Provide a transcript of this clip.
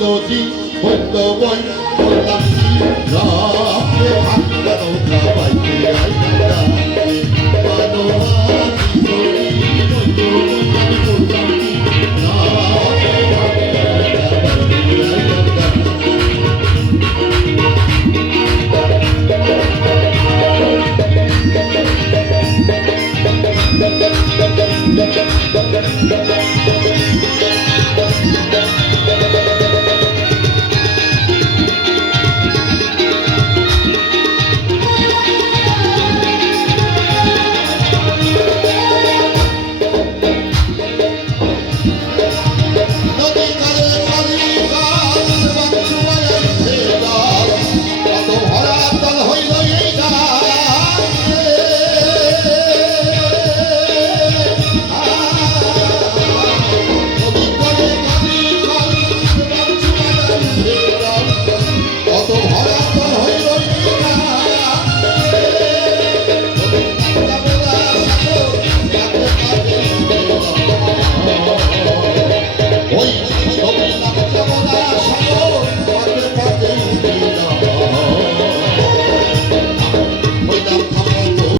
যদি বলতো বই বলতাম কি রাখে